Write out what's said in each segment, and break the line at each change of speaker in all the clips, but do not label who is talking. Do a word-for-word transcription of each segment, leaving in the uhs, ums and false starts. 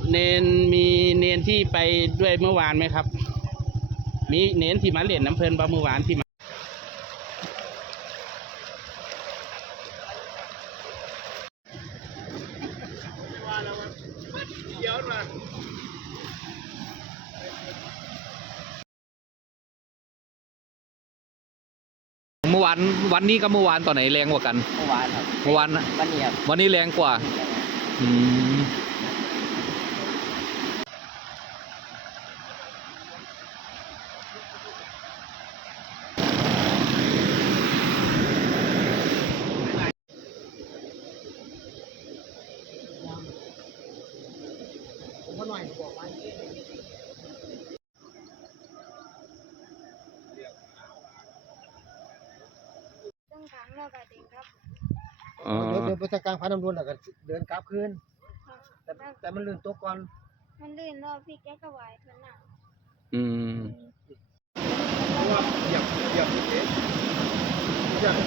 เนนมีเนนที่ไปด้วยเมื่อวานไหมครับมีเนนที่มาเล่นน้ำเพลินบ่เมื่อวานที่มา
เมื่อวานวันนี้กับเมื่อวานตอนไหนแรงกว่ากัน
เมื่อวานครับ
เมื่อวาน
วันนี้ครับ
วันนี้แรงกว่าอืม
ผมก็หน่อยบอกว่า
ต้องถามเรากับเด็กครับ
เดินเดินไปทางกลางพาน้ำวนแล้วก็เดินกลับคืนแต่แต่มันลื่นตัวก่อน
มันลื่นรอบพี่แกก็ไหวเท่านั้น
อืม
เหยียบเหยียบเหยียบ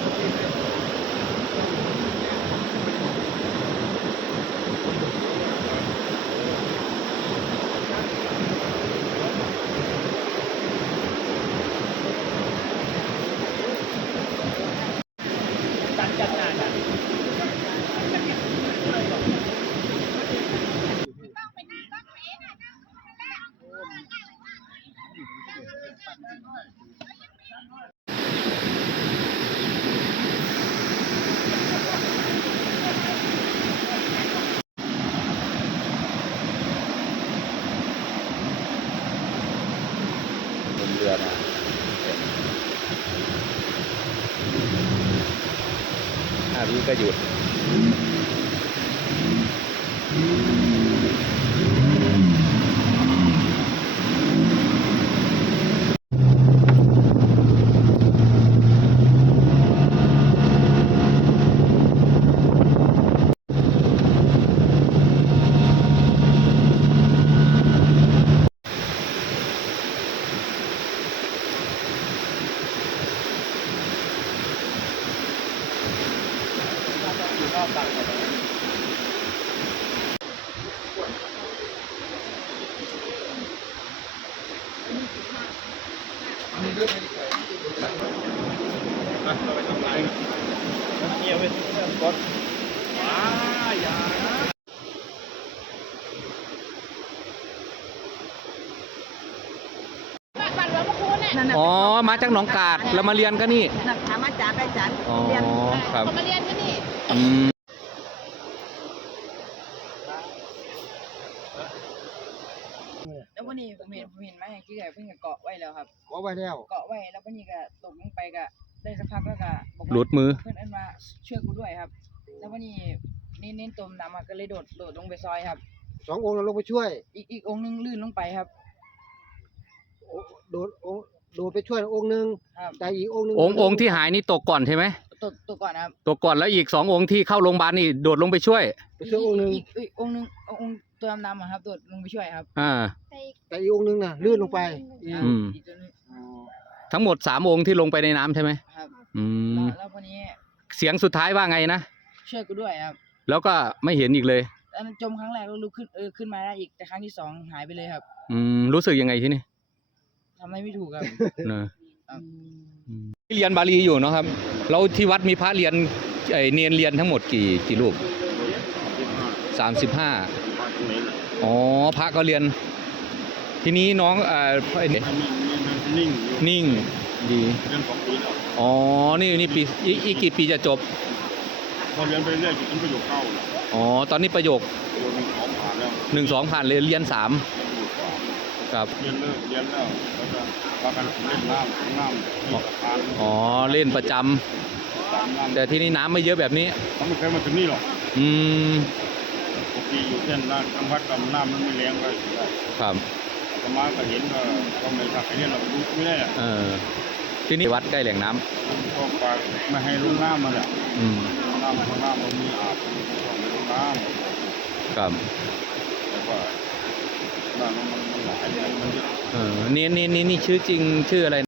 เรือมาห้าวิก็หยุดอ๋อมาจากหนองกาดแล้วมาเรียนก็นี่
ถามอาจารย์อาจารย์
อ๋อครับ
มาเรียนก็นี่
อืม
แล้ววันนี้ผมเห็นผมเห็นไหมที่ไหนเพิ่งเกาะไว้แล้วครับ
เกาะไว้แล้ว
เกาะไว้แล้ววันนี้ก็ตกลงไปก็ได้สักพักแล้วก็บอกว่า
หลุดมือ
เพื่อนอันมาช่วยกูด้วยครับแล้ววันนี้เน้นเน้นจมน้ำก็เลยโดดโดดลงไปซอยครับ
สององค์เราลงไปช่วย
อีกอีกองค์นึงลื่นลงไปครับ
โดดองค์โดดไปช่วยองค์นึงแต่อีกองค์นึง
องค์องค์ที่หายนี่ตกก่อนใช่ไหม
ตกตกก่อนครับ
ตกก่อนแล้วอีกสององค์ที่เข้าโรงพยาบาลนี่โดดลงไปช่วย
ไปช่วยองค์นึง
อีกอีกองค์นึงองค์ตัวดำๆครับโดดลงไปช่วยครับ
อ่า
แต่อีกองค์นึงน่ะลื่นลงไป
อืมทั้งหมดสามองค์ที่ลงไปในน้ำใช่ไหม
ครับ
อืม
แล้ววันนี้
เสียงสุดท้ายว่าไงนะ
ช่วยกูด้วยครับ
แล้วก็ไม่เห็นอีกเลย
อันจมครั้งแรกแล้วลุกขึ้นเออขึ้นมาได้อีกแต่ครั้งที่สองหายไปเลยครับ
อืมรู้สึกยังไงที่นี่
ทำอะไรไม่ถูกครับ
เนอะเรียนบาลีอยู่เนาะครับแล้วที่วัดมีพระเรียนไอเนียนเรียนทั้งหมดกี่กี่รูปสามสิบห้าอ๋อพระก็เรียนทีนี้น้องเอ่อนิ่งนิ่งดีอ๋อนี่นี่ปีอีกกี่ปีจะจบ
พอเรียนไปเรื่อยจนประโยคเข้า
อ๋อตอนนี้ประโยคหนึ่งสองผ่านเลยเรียนสามครับ
เรียนเลิกเรียนแล้วแล้วก็พากันเล่นน้ำน้ำ
อ๋อเล่นประจำแต่ที่นี่น้ำไม่เยอะแบบนี้
เขาไม่เคยมาถึงนี่หรอก
อืม
ปกติอยู่เส้นนั้นทางวัดกับน้ำมันไม่แรงไป
ครับ
ประมาณก็เห็นก็ก็ไม่ทักเรียนเราดูไม่ได้อะ
เออที่นี่วัดใกล้แหล่งน้
ำก็ฝากไม่ให้ลงน้ำมาแหละ
อืม
น้ำน้ำมันมีอาบไม่ลงน้
ำครับ
แต่ว่าน้ำมันมันหลายมันเยอะ
เออนี่นี่นี่นี่ชื่อจริงชื่ออะไร